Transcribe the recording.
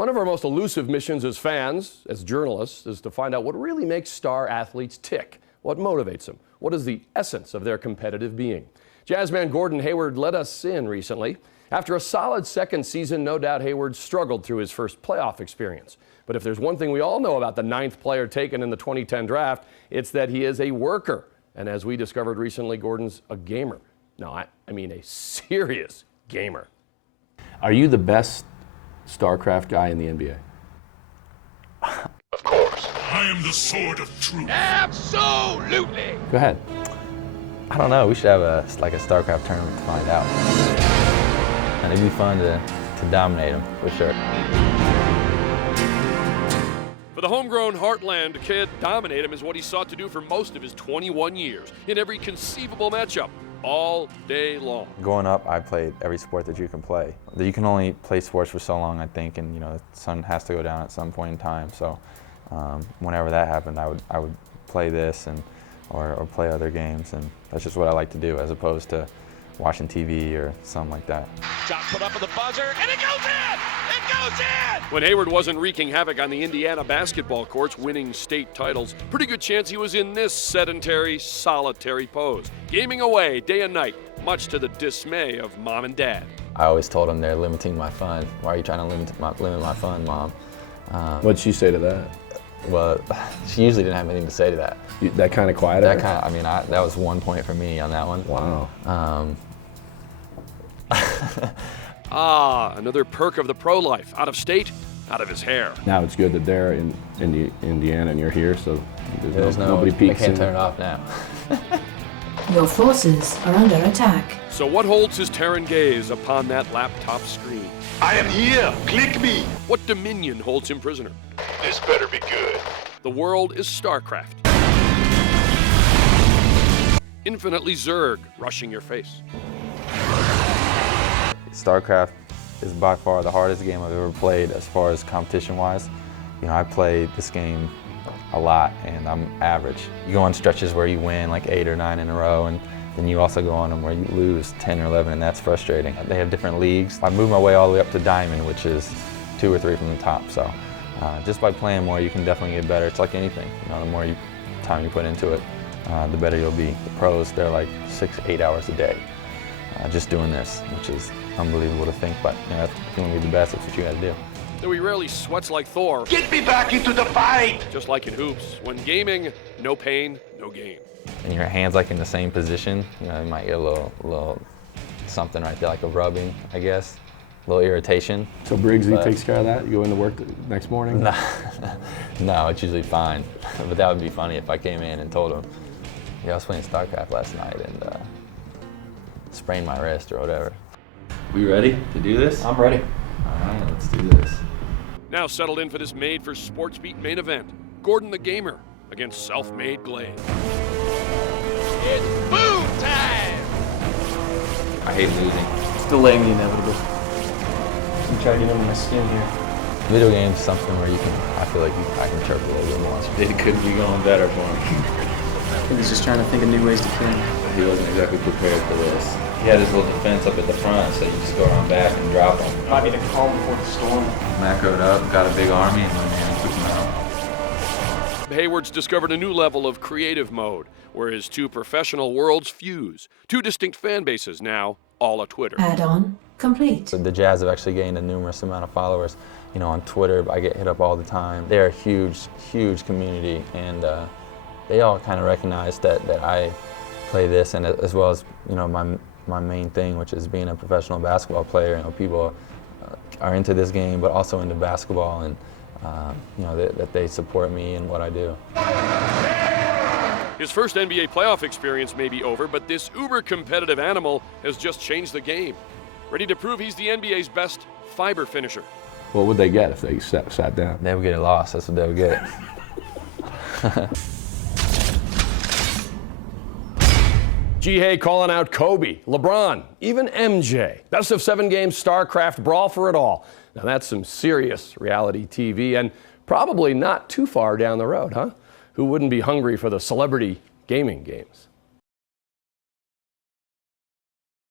One of our most elusive missions as fans, as journalists, is to find out what really makes star athletes tick, what motivates them, what is the essence of their competitive being. Jazzman Gordon Hayward let us in recently. After a solid second season, no doubt Hayward struggled through his first playoff experience. But if there's one thing we all know about the 9th player taken in the 2010 draft, it's that he is a worker. And as we discovered recently, Gordon's a gamer. No, I mean a serious gamer. Are you the best Starcraft guy in the NBA? Of course. I am the sword of truth. Absolutely. Go ahead. I don't know. We should have a Starcraft tournament to find out. And it'd be fun to dominate them, for sure. For the homegrown Heartland kid, dominate him is what he sought to do for most of his 21 years, in every conceivable matchup, all day long. Growing up, I played every sport that you can play. You can only play sports for so long, I think, and the sun has to go down at some point in time. So whenever that happened, I would play this or play other games, and that's just what I like to do, as opposed to watching TV or something like that. Shot put up at the buzzer, and it goes in! It goes in! When Hayward wasn't wreaking havoc on the Indiana basketball courts, winning state titles, pretty good chance he was in this sedentary, solitary pose, gaming away day and night, much to the dismay of Mom and Dad. I always told them they're limiting my fun. Why are you trying to limit my fun, Mom? What'd she say to that? Well, she usually didn't have anything to say to that. That kind of quiet? That was 1 point for me on that one. Wow. Another perk of the pro life. Out of state, out of his hair. Now it's good that they're in Indiana and you're here, so nobody peeks. I can't turn it off now. Your forces are under attack. So what holds his Terran gaze upon that laptop screen? I am here. Click me. What dominion holds him prisoner? This better be good. The world is Starcraft. Infinitely Zerg rushing your face. Starcraft is by far the hardest game I've ever played as far as competition-wise. I play this game a lot, and I'm average. You go on stretches where you win like 8 or 9 in a row, and then you also go on them where you lose 10 or 11, and that's frustrating. They have different leagues. I moved my way all the way up to Diamond, which is 2 or 3 from the top. So just by playing more, you can definitely get better. It's like anything. The more time you put into it, the better you'll be. The pros, they're like 6-8 hours a day just doing this, which is unbelievable to think, but if you want to be the best, that's what you got to do. Though he rarely sweats like Thor. Get me back into the fight! Just like in hoops, when gaming, no pain, no gain. And your hand's like in the same position, you might get a little something right there, like a rubbing, I guess. A little irritation. So Briggsy takes care of that? You go into work the next morning? No, it's usually fine. But that would be funny if I came in and told him, yeah, I was playing Starcraft last night and sprained my wrist or whatever. We ready to do this? I'm ready. All right, let's do this. Now settled in for this made for Sports Beat main event. Gordon the Gamer against self-made Glade. It's boom time! I hate losing. It's delaying the inevitable. I'm trying to get under my skin here. Video games is something where I feel like I can chirp a little bit more. It could be going better for him. I think he's just trying to think of new ways to kill him. He wasn't exactly prepared for this. He had his little defense up at the front, so you just go around back and drop him. Might be the calm before the storm. Macroed up, got a big army, and went in and took him out. Hayward's discovered a new level of creative mode, where his 2 professional worlds fuse. 2 distinct fan bases now, all a Twitter. Add-on complete. So the Jazz have actually gained a numerous amount of followers. On Twitter, I get hit up all the time. They're a huge, huge community, and they all kind of recognize that I play this, and as well as my main thing, which is being a professional basketball player. People are into this game, but also into basketball, and that they support me and what I do. His first NBA playoff experience may be over, but this uber-competitive animal has just changed the game. Ready to prove he's the NBA's best fiber finisher. What would they get if they sat down? They would get a loss. That's what they would get. G-Hay calling out Kobe, LeBron, even MJ. Best of 7 games Starcraft brawl for it all. Now that's some serious reality TV, and probably not too far down the road, huh? Who wouldn't be hungry for the celebrity gaming games?